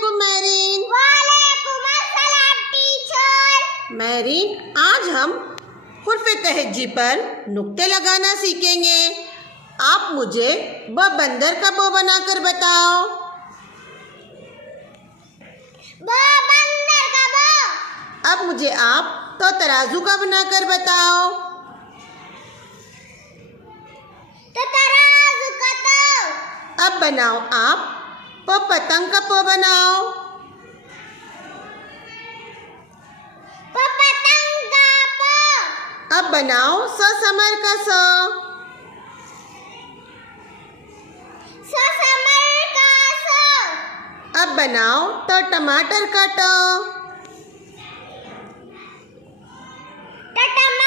अस्सलामुअलैकुम मैरीन। वालेकुम अस्सलाम टीचर। मैरीन, आज हम हुर्फ़े तहज्जी पर नुक्ते लगाना सीखेंगे। आप मुझे ब बंदर का ब बनाकर बताओ। ब बंदर का ब। अब मुझे आप तो तराजू का बनाकर बताओ। तो तराजू का तो। अब बनाओ आप प पतंग का प बनाओ। प पतंग का प। अब बनाओ स समर का स। स समर का स। अब बनाओ तो टमाटर का ट। टमाटर